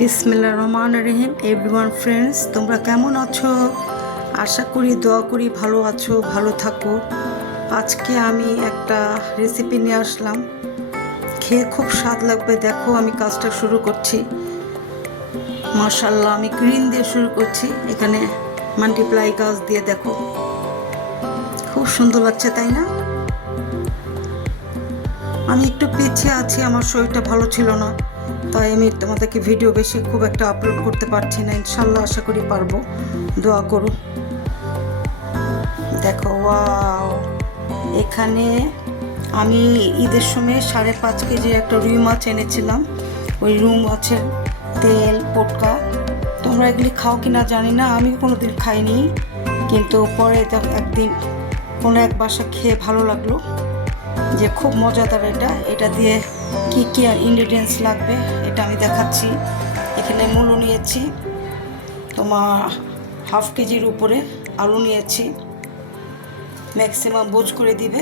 বিসমিল্লাহির রহমানির রহিম। Everyone friends, তোমরা কেমন আছো? আশা করি দোয়া করি ভালো আছো, ভালো থাকো। আজকে আমি একটা রেসিপি নিয়ে আসলাম, খেয়ে খুব স্বাদ লাগবে। দেখো আমি কাজটা শুরু করছি। মাশাআল্লাহ, আমি গ্রিন দিয়ে শুরু করছি। এখানে মাল্টিপ্লাই গাছ দিয়ে দেখো, খুব সুন্দর লাগছে, তাই না? আমি একটু পিছিয়ে আছি, আমার শরীরটা ভালো ছিল না, তাই আমি তোমাদেরকে ভিডিও বেশি খুব একটা আপলোড করতে পারছি না। ইনশাল্লাহ আশা করি পারবো, দোয়া করো। দেখো, ওয়াও! এখানে আমি ঈদের সময় 5.5 কেজি একটা রুই মাছ এনেছিলাম। ওই রুই মাছের তেল পোটকা, তোমরা এগুলি খাও কিনা জানি না, আমি কোনোদিন খাইনি, কিন্তু পরে একদিন কোনো এক বাসা খেয়ে ভালো লাগলো যে খুব মজাদার। এটা দিয়ে কি কি আর ইনগ্রিডিয়েন্টস লাগবে এটা আমি দেখাচ্ছি। এখানে মূলো নিয়েছি তোমার 1/2 কেজির উপরে, আলু নিয়েছি, ম্যাক্সিমাম বোঝ করে দিবে।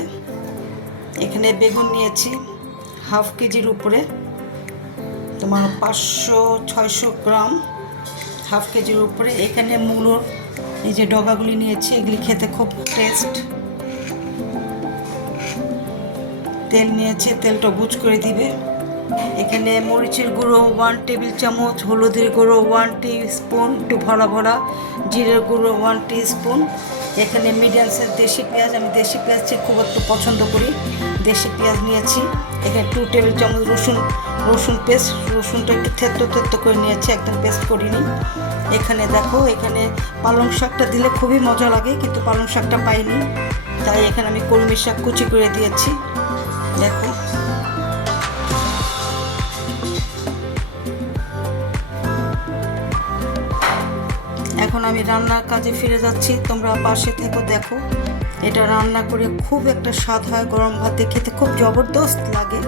এখানে বেগুন নিয়েছি 1/2 কেজির উপরে, তোমার 500-600 গ্রাম, 1/2 কেজির উপরে। এখানে মূলোর এই যে ডগাগুলি নিয়েছি, এগুলি খেতে খুব টেস্ট। তেল নিয়েছে, তেলটা বুঝ করে দিবে। এখানে মরিচের গুঁড়ো 1 টেবিল চামচ, হলুদের গুঁড়ো 1 টিস্পুন, একটু ভরা ভরা, জিরের গুঁড়ো 1 টিস্পুন। এখানে মিডিয়াম সাইজ দেশি পেঁয়াজ, আমি দেশি পেঁয়াজ খুব একটু পছন্দ করি, দেশি পেঁয়াজ নিয়েছি। এখানে 2 টেবিল চামচ রসুন পেস্ট, রসুনটা একটু থেতো করে নিয়েছি, একদম পেস্ট করিনি। এখানে দেখো, এখানে পালং শাকটা দিলে খুবই মজা লাগে, কিন্তু পালং শাকটা পাইনি, তাই এখানে আমি কলমি শাক কুচি করে দিয়েছি। দেখো, এখন আমি রান্নার কাজে ফিরে যাচ্ছি, তোমরা পাশে থেকো। দেখো, এটা রান্না করে খুব একটা স্বাদ হয়, গরম ভাতে খেতে খুব জবরদস্ত লাগে।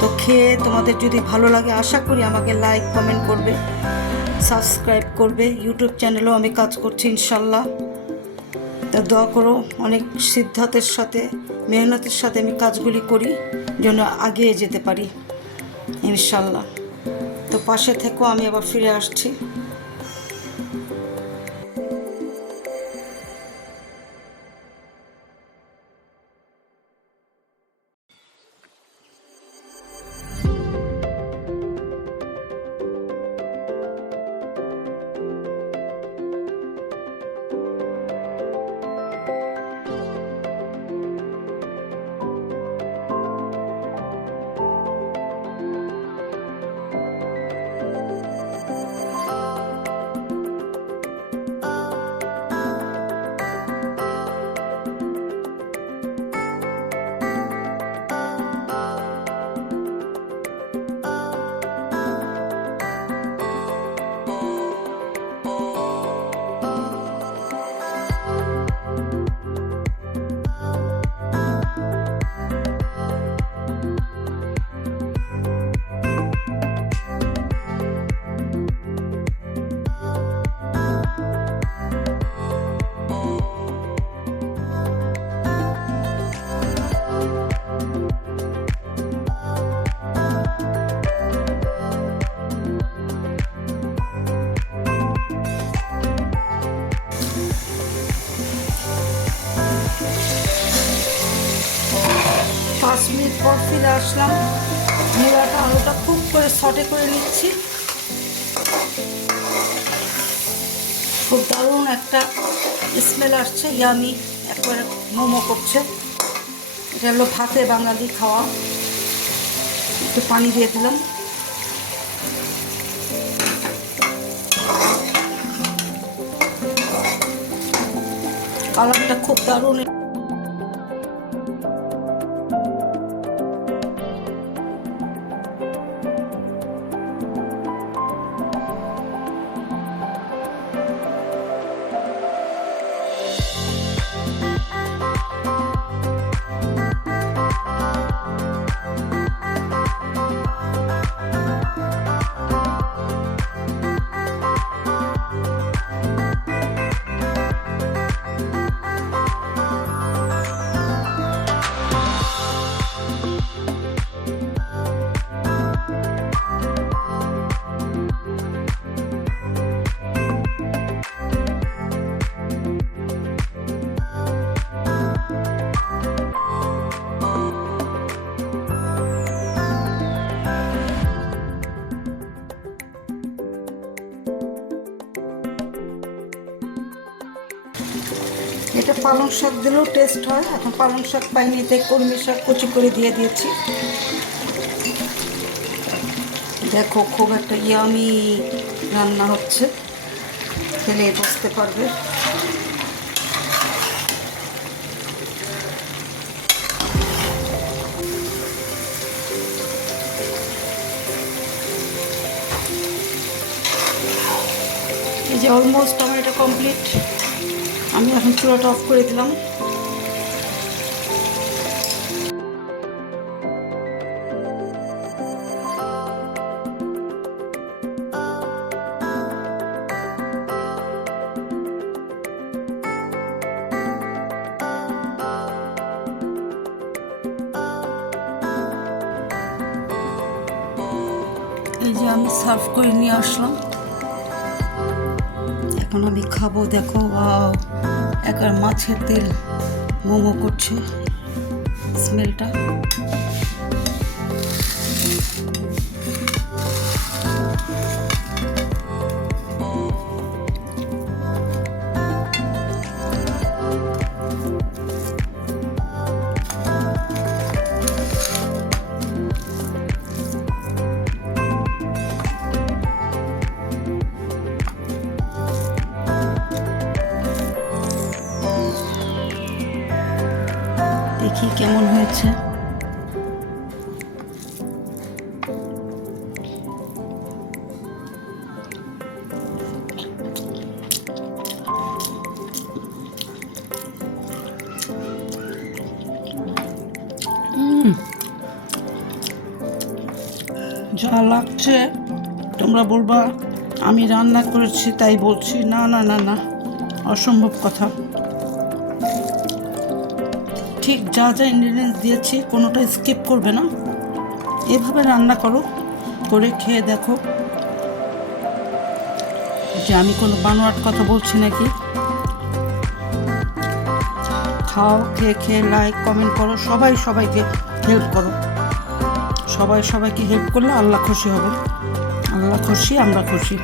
তো খেয়ে তোমাদের যদি ভালো লাগে, আশা করি আমাকে লাইক কমেন্ট করবে, সাবস্ক্রাইব করবে। ইউটিউব চ্যানেলেও আমি কাজ করছি ইনশাল্লাহ। তো দোয়া করো, অনেক সিদ্ধান্তের সাথে মেহনতের সাথে আমি কাজগুলি করি যেন এগিয়ে যেতে পারি ইনশাল্লাহ। তো পাশে থেকো, আমি আবার ফিরে আসছি। পাঁচ মিনিট পর ফিরে আসলাম। মূলাটা আলুটা খুব করে সটে করে নিচ্ছি। খুব দারুণ একটা স্মেল আসছে, ইয়ামি, একবারে মোমো করছে। এটা হলো ভাতে বাঙালি খাওয়া। একটু পানি দিয়ে দিলাম। কালারটা খুব দারুণ। এটা পালং শাক দিলেও টেস্ট হয়। এখন পালং শাক পাইনি, তাই কলমি শাক কুচি করে দিয়ে দিয়েছি। দেখো খুব একটা ইয়ামি রান্না হচ্ছে, খেলে বুঝতে পারবে। এই যে অলমোস্ট আমার এটা কমপ্লিট। আমি এখন চুলাটা অফ করে দিলাম। এই যে আমি সার্ভ করে নিয়ে আসলাম, এখন আমি খাবো। দেখো একার মাছের তেল মোমো করছে, স্মেলটা। দেখি কেমন হয়েছে। যা লাগছে তোমরা বলবা আমি রান্না করেছি তাই বলছি। না না না না, অসম্ভব কথা। ঠিক যা যা ইনগ্রিডিয়েন্টস দিয়েছি কোনোটা স্কিপ করবে না। এভাবে রান্না করো, করে খেয়ে দেখো যে আমি কোনো বানোয়াট কথা বলছি নাকি। খাও, খেয়ে খেয়ে লাইক কমেন্ট করো, সবাই সবাইকে হেল্প করো। সবাই সবাইকে হেল্প করলে আল্লাহ খুশি হবে। আল্লাহ খুশি, আমরা খুশি।